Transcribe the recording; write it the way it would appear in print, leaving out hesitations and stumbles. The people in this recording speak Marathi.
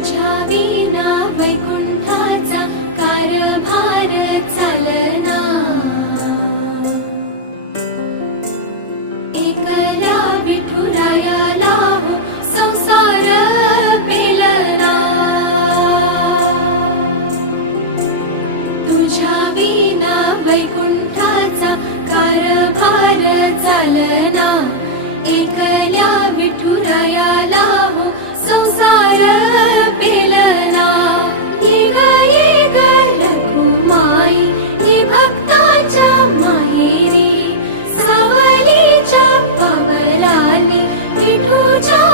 तुझ्या विना वैकुंठाचा कारभार चालना। एकला विठुरायाला हो संसार पेलना। तुझ्या विना वैकुंठाचा कारभार चालना। एकल्या विठुरायाला हो संसार पेलना। ये ग रघुमाई ये भक्ताच्या माहेरी, सावलीच्या पावलांनी विठूच्या